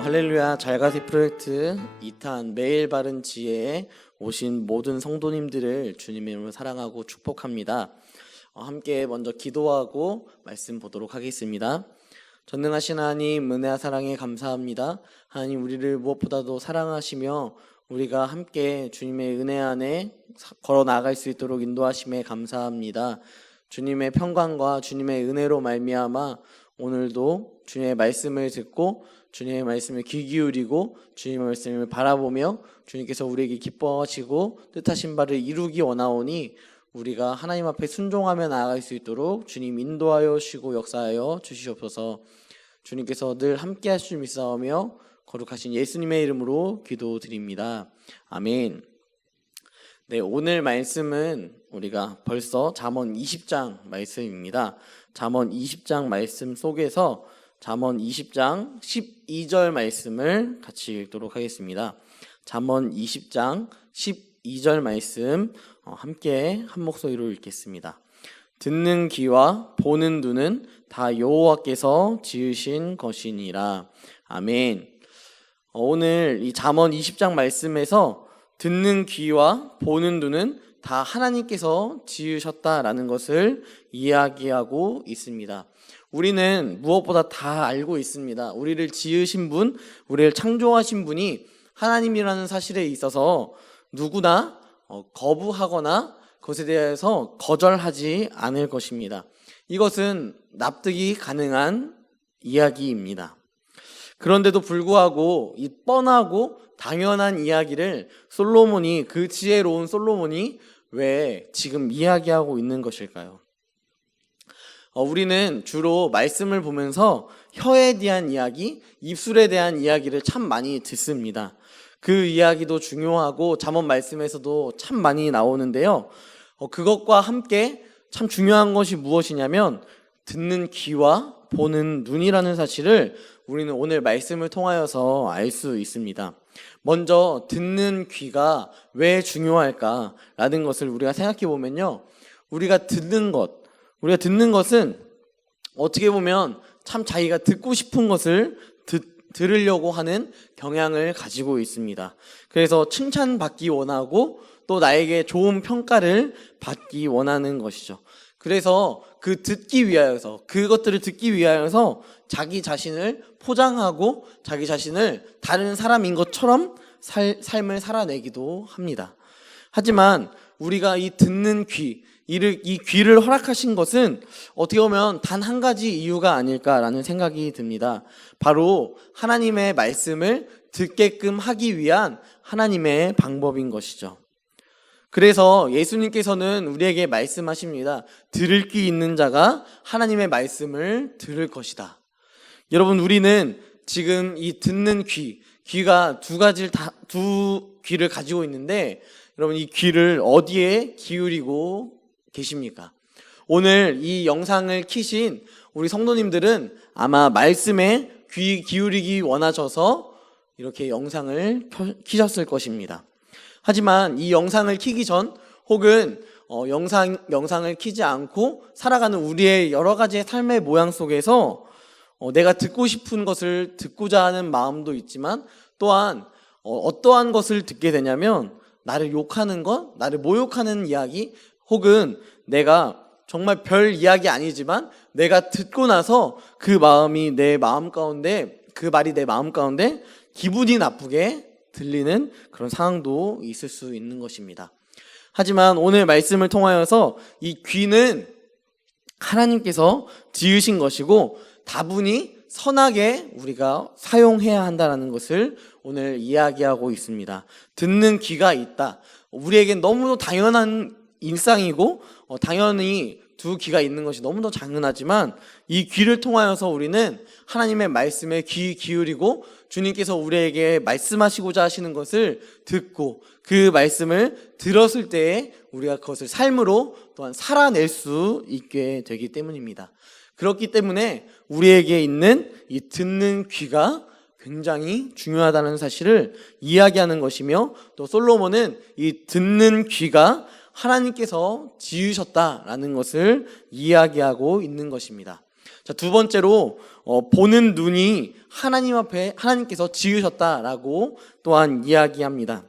할렐루야 잘가시 프로젝트 2탄 매일 바른 지혜에 오신 모든 성도님들을 주님의 이름으로 사랑하고 축복합니다. 함께 먼저 기도하고 말씀 보도록 하겠습니다. 전능하신 하나님, 은혜와 사랑에 감사합니다. 하나님, 우리를 무엇보다도 사랑하시며 우리가 함께 주님의 은혜 안에 걸어 나아갈 수 있도록 인도하심에 감사합니다. 주님의 평강과 주님의 은혜로 말미암아 오늘도 주님의 말씀을 듣고 주님의 말씀을 귀 기울이고 주님의 말씀을 바라보며 주님께서 우리에게 기뻐하시고 뜻하신 바를 이루기 원하오니 우리가 하나님 앞에 순종하며 나아갈 수 있도록 주님 인도하여 주시고 역사하여 주시옵소서. 주님께서 늘 함께 하실 줄 믿사오며 거룩하신 예수님의 이름으로 기도드립니다. 아멘. 네, 오늘 말씀은 우리가 벌써 잠언 20장 말씀입니다. 잠언 20장 말씀 속에서 잠언 20장 12절 말씀을 같이 읽도록 하겠습니다. 잠언 20장 12절 말씀 함께 한 목소리로 읽겠습니다. 듣는 귀와 보는 눈은 다 여호와께서 지으신 것이니라. 아멘. 오늘 이 잠언 20장 말씀에서 듣는 귀와 보는 눈은 다 하나님께서 지으셨다라는 것을 이야기하고 있습니다. 우리는 무엇보다 다 알고 있습니다. 우리를 지으신 분, 우리를 창조하신 분이 하나님이라는 사실에 있어서 누구나 거부하거나 그것에 대해서 거절하지 않을 것입니다. 이것은 납득이 가능한 이야기입니다. 그런데도 불구하고 이 뻔하고 당연한 이야기를 솔로몬이, 그 지혜로운 솔로몬이 왜 지금 이야기하고 있는 것일까요? 우리는 주로 말씀을 보면서 혀에 대한 이야기, 입술에 대한 이야기를 참 많이 듣습니다. 그 이야기도 중요하고 잠언 말씀에서도 참 많이 나오는데요. 그것과 함께 참 중요한 것이 무엇이냐면 듣는 귀와 보는 눈이라는 사실을 우리는 오늘 말씀을 통하여서 알 수 있습니다. 먼저 듣는 귀가 왜 중요할까라는 것을 우리가 생각해 보면요. 우리가 듣는 것은 어떻게 보면 참 자기가 듣고 싶은 것을 들으려고 하는 경향을 가지고 있습니다. 그래서 칭찬받기 원하고 또 나에게 좋은 평가를 받기 원하는 것이죠. 그래서 그것들을 듣기 위하여서 자기 자신을 포장하고 자기 자신을 다른 사람인 것처럼 삶을 살아내기도 합니다. 하지만 우리가 이 듣는 이 귀를 허락하신 것은 어떻게 보면 단 한 가지 이유가 아닐까라는 생각이 듭니다. 바로 하나님의 말씀을 듣게끔 하기 위한 하나님의 방법인 것이죠. 그래서 예수님께서는 우리에게 말씀하십니다. 들을 귀 있는 자가 하나님의 말씀을 들을 것이다. 여러분, 우리는 지금 이 듣는 귀가 두 귀를 가지고 있는데 여러분, 이 귀를 어디에 기울이고 계십니까? 오늘 이 영상을 키신 우리 성도님들은 아마 말씀에 귀 기울이기 원하셔서 이렇게 영상을 키셨을 것입니다. 하지만 이 영상을 키기 전 혹은 영상을 키지 않고 살아가는 우리의 여러 가지의 삶의 모양 속에서 내가 듣고 싶은 것을 듣고자 하는 마음도 있지만 또한 어떠한 것을 듣게 되냐면 나를 욕하는 것, 나를 모욕하는 이야기, 혹은 내가 정말 별 이야기 아니지만 내가 듣고 나서 그 말이 내 마음 가운데 기분이 나쁘게 들리는 그런 상황도 있을 수 있는 것입니다. 하지만 오늘 말씀을 통하여서 이 귀는 하나님께서 지으신 것이고 다분히 선하게 우리가 사용해야 한다는 것을 오늘 이야기하고 있습니다. 듣는 귀가 있다. 우리에겐 너무도 당연한 일상이고 당연히 두 귀가 있는 것이 너무도 당연하지만 이 귀를 통하여서 우리는 하나님의 말씀에 귀 기울이고 주님께서 우리에게 말씀하시고자 하시는 것을 듣고 그 말씀을 들었을 때에 우리가 그것을 삶으로 또한 살아낼 수 있게 되기 때문입니다. 그렇기 때문에 우리에게 있는 이 듣는 귀가 굉장히 중요하다는 사실을 이야기하는 것이며 또 솔로몬은 이 듣는 귀가 하나님께서 지으셨다라는 것을 이야기하고 있는 것입니다. 자, 두 번째로 보는 눈이 하나님 앞에 하나님께서 지으셨다라고 또한 이야기합니다.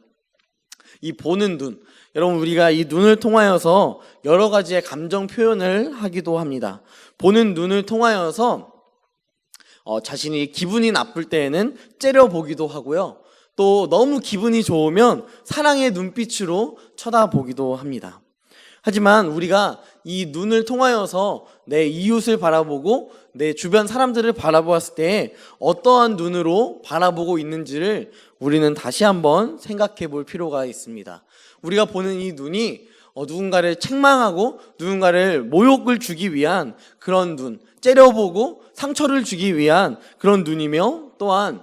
이 보는 눈, 여러분 우리가 이 눈을 통하여서 여러 가지의 감정 표현을 하기도 합니다. 보는 눈을 통하여서 자신이 기분이 나쁠 때에는 째려보기도 하고요. 또 너무 기분이 좋으면 사랑의 눈빛으로 쳐다보기도 합니다. 하지만 우리가 이 눈을 통하여서 내 이웃을 바라보고 내 주변 사람들을 바라보았을 때 어떠한 눈으로 바라보고 있는지를 우리는 다시 한번 생각해 볼 필요가 있습니다. 우리가 보는 이 눈이 누군가를 책망하고 누군가를 모욕을 주기 위한 그런 눈, 째려보고 상처를 주기 위한 그런 눈이며, 또한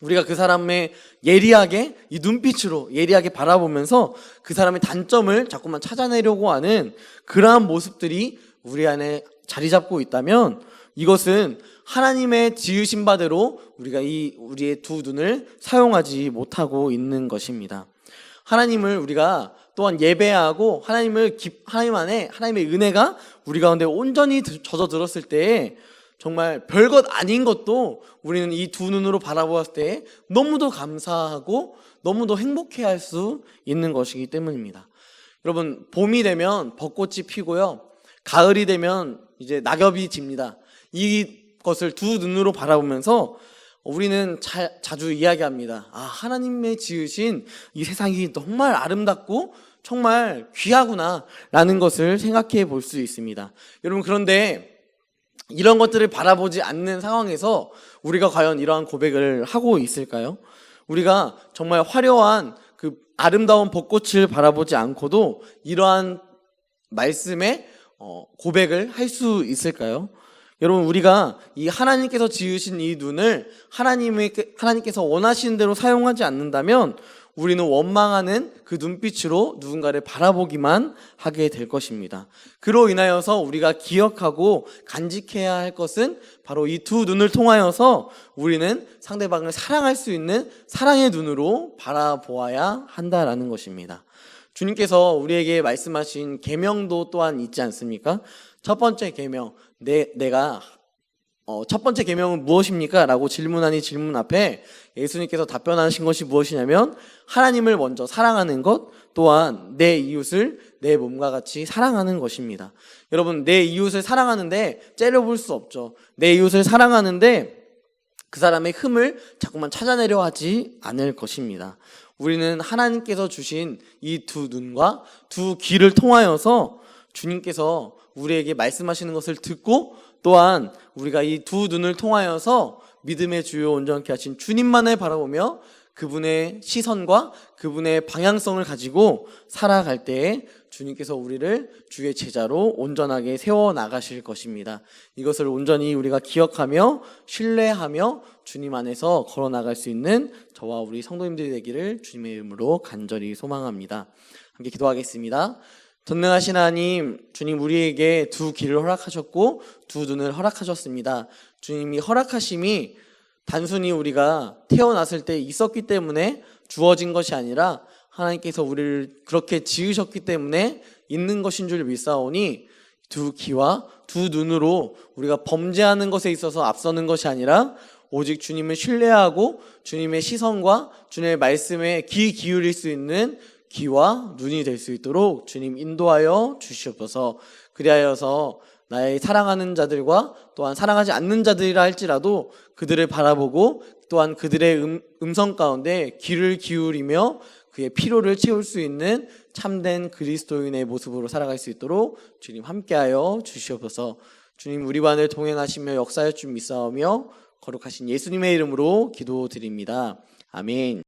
우리가 그 사람의 예리하게 이 눈빛으로 예리하게 바라보면서 그 사람의 단점을 자꾸만 찾아내려고 하는 그러한 모습들이 우리 안에 자리 잡고 있다면, 이것은 하나님의 지으신 바대로 우리가 우리의 두 눈을 사용하지 못하고 있는 것입니다. 하나님을 우리가 또한 예배하고 하나님 안에 하나님의 은혜가 우리 가운데 온전히 젖어들었을 때 정말 별것 아닌 것도 우리는 이 두 눈으로 바라보았을 때 너무도 감사하고 너무도 행복해할 수 있는 것이기 때문입니다. 여러분, 봄이 되면 벚꽃이 피고요, 가을이 되면 이제 낙엽이 집니다. 이것을 두 눈으로 바라보면서 우리는 자주 이야기합니다. 하나님의 지으신 이 세상이 정말 아름답고 정말 귀하구나 라는 것을 생각해 볼 수 있습니다. 여러분, 그런데 이런 것들을 바라보지 않는 상황에서 우리가 과연 이러한 고백을 하고 있을까요? 우리가 정말 화려한 그 아름다운 벚꽃을 바라보지 않고도 이러한 말씀에 고백을 할 수 있을까요? 여러분, 우리가 이 하나님께서 지으신 이 눈을 하나님께서 원하시는 대로 사용하지 않는다면 우리는 원망하는 그 눈빛으로 누군가를 바라보기만 하게 될 것입니다. 그로 인하여서 우리가 기억하고 간직해야 할 것은 바로 이 두 눈을 통하여서 우리는 상대방을 사랑할 수 있는 사랑의 눈으로 바라보아야 한다라는 것입니다. 주님께서 우리에게 말씀하신 계명도 또한 있지 않습니까? 첫 번째 계명, 내가 첫 번째 계명은 무엇입니까? 라고 질문하니 질문 앞에 예수님께서 답변하신 것이 무엇이냐면, 하나님을 먼저 사랑하는 것, 또한 내 이웃을 내 몸과 같이 사랑하는 것입니다. 여러분, 내 이웃을 사랑하는데 째려볼 수 없죠. 내 이웃을 사랑하는데 그 사람의 흠을 자꾸만 찾아내려 하지 않을 것입니다. 우리는 하나님께서 주신 이 두 눈과 두 귀를 통하여서 주님께서 우리에게 말씀하시는 것을 듣고, 또한 우리가 이 두 눈을 통하여서 믿음의 주요 온전케 하신 주님만을 바라보며 그분의 시선과 그분의 방향성을 가지고 살아갈 때에 주님께서 우리를 주의 제자로 온전하게 세워나가실 것입니다. 이것을 온전히 우리가 기억하며 신뢰하며 주님 안에서 걸어나갈 수 있는 저와 우리 성도님들이 되기를 주님의 이름으로 간절히 소망합니다. 함께 기도하겠습니다. 전능하신 하나님, 주님 우리에게 두 귀를 허락하셨고 두 눈을 허락하셨습니다. 주님이 허락하심이 단순히 우리가 태어났을 때 있었기 때문에 주어진 것이 아니라 하나님께서 우리를 그렇게 지으셨기 때문에 있는 것인 줄 믿사오니, 두 귀와 두 눈으로 우리가 범죄하는 것에 있어서 앞서는 것이 아니라 오직 주님을 신뢰하고 주님의 시선과 주님의 말씀에 귀 기울일 수 있는 귀와 눈이 될 수 있도록 주님 인도하여 주시옵소서. 그리하여서 나의 사랑하는 자들과 또한 사랑하지 않는 자들이라 할지라도 그들을 바라보고 또한 그들의 음성 가운데 귀를 기울이며 그의 필요를 채울 수 있는 참된 그리스도인의 모습으로 살아갈 수 있도록 주님 함께하여 주시옵소서. 주님 우리 반을 동행하시며 역사할 줄 믿사오며 거룩하신 예수님의 이름으로 기도드립니다. 아멘.